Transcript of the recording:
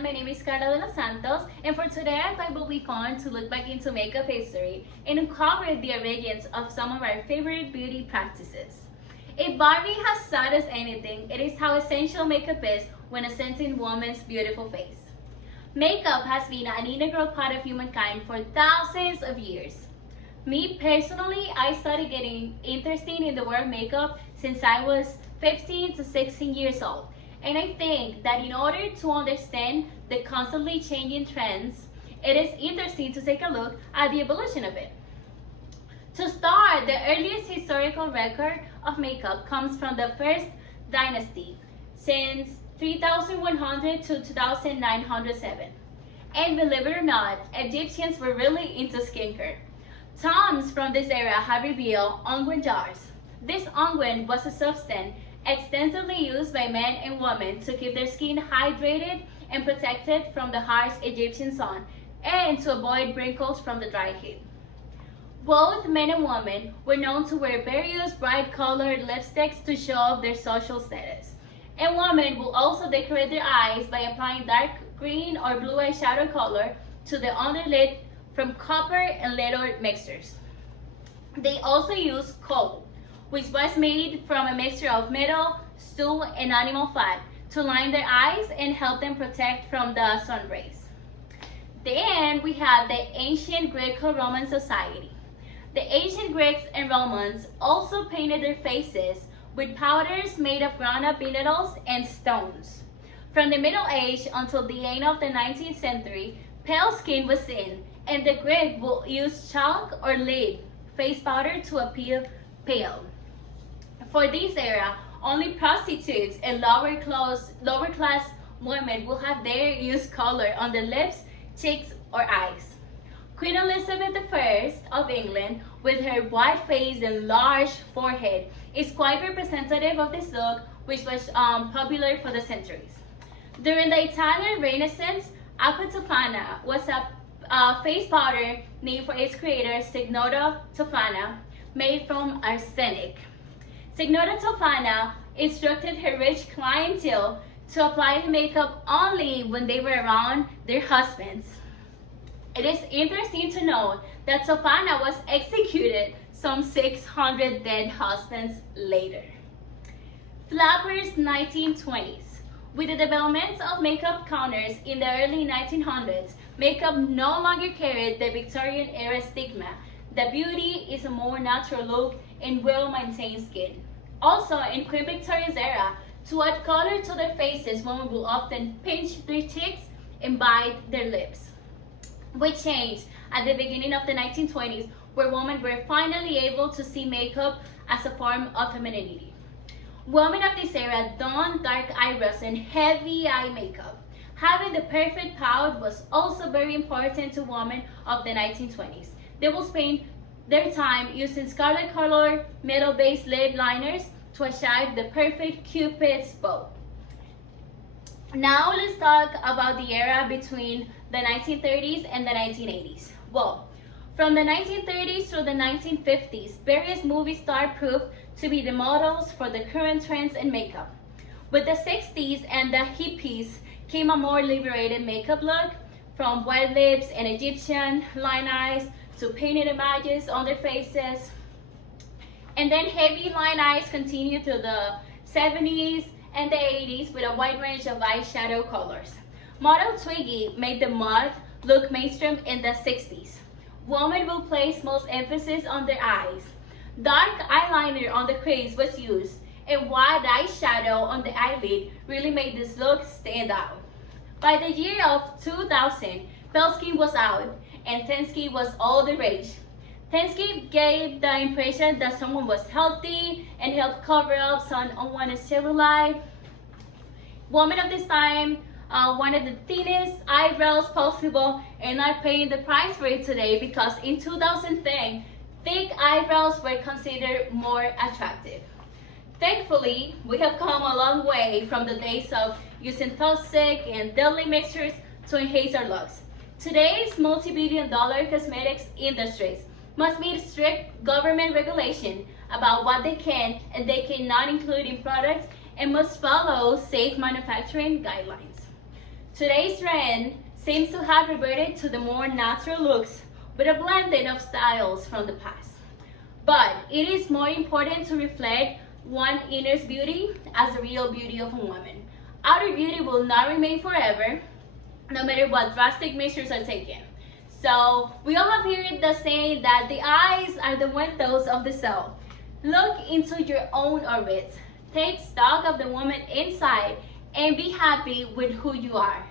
everyone, my name is Karla de los Santos, and for today I thought it would be fun to look back into makeup history and uncover the origins of some of our favorite beauty practices. If Barbie has taught us anything, it is how essential makeup is when accenting woman's beautiful face. Makeup has been an integral part of humankind for thousands of years. Me personally, I started getting interested in the world of makeup since I was 15 to 16 years old. And I think that in order to understand the constantly changing trends, it is interesting to take a look at the evolution of it. To start, the earliest historical record of makeup comes from the first dynasty, since 3100 to 2907. And believe it or not, Egyptians were really into skincare. Tombs from this era have revealed unguent jars. This unguent was a substance extensively used by men and women to keep their skin hydrated and protected from the harsh Egyptian sun and to avoid wrinkles from the dry heat. Both men and women were known to wear various bright colored lipsticks to show off their social status. And women will also decorate their eyes by applying dark green or blue eyeshadow color to the underlid from copper and leather mixtures. They also use kohl, which was made from a mixture of metal, stool, and animal fat to line their eyes and help them protect from the sun rays. Then we have the ancient Greco-Roman society. The ancient Greeks and Romans also painted their faces with powders made of ground-up minerals and stones. From the Middle Age until the end of the 19th century, pale skin was in, and the Greeks would use chalk or lead face powder to appear pale. For this era, only prostitutes and lower class women will have their use color on their lips, cheeks, or eyes. Queen Elizabeth I of England, with her white face and large forehead, is quite representative of this look, which was popular for the centuries. During the Italian Renaissance, acqua tofana was a face powder named for its creator, Signora Tofana, made from arsenic. Signora Tofana instructed her rich clientele to apply the makeup only when they were around their husbands. It is interesting to note that Tofana was executed some 600 dead husbands later. Flappers 1920s. With the development of makeup counters in the early 1900s, makeup no longer carried the Victorian era stigma that beauty is a more natural look and well-maintained skin. Also, in Queen Victoria's era, to add color to their faces, women will often pinch their cheeks and bite their lips, which changed at the beginning of the 1920s, where women were finally able to see makeup as a form of femininity. Women of this era donned dark eyebrows and heavy eye makeup. Having the perfect pout was also very important to women of the 1920s. They will spend their time using scarlet color metal-based lip liners to achieve the perfect Cupid's bow. Now let's talk about the era between the 1930s and the 1980s. Well, from the 1930s through the 1950s, various movie stars proved to be the models for the current trends in makeup. With the 60s and the hippies came a more liberated makeup look, from white lips and Egyptian line eyes to painted images on their faces. And then heavy line eyes continued through the 70s and the 80s with a wide range of eyeshadow colors. Model Twiggy made the mud look mainstream in the 60s. Women will place most emphasis on their eyes. Dark eyeliner on the crease was used, and white eyeshadow on the eyelid really made this look stand out. By the year of 2000, pale skin was out, and tan skin was all the rage. Tan skin gave the impression that someone was healthy and helped cover up some unwanted cellulite. Women of this time wanted the thinnest eyebrows possible and are paying the price for it today because in 2010, thick eyebrows were considered more attractive. Thankfully, we have come a long way from the days of using toxic and deadly mixtures to enhance our looks. Today's multi-billion-dollar cosmetics industries must meet strict government regulation about what they can and they cannot include in products and must follow safe manufacturing guidelines. Today's trend seems to have reverted to the more natural looks with a blending of styles from the past. But it is more important to reflect one's inner beauty as the real beauty of a woman. Outer beauty will not remain forever, no matter what drastic measures are taken. So we all have heard the saying that the eyes are the windows of the soul. Look into your own orbit. Take stock of the woman inside and be happy with who you are.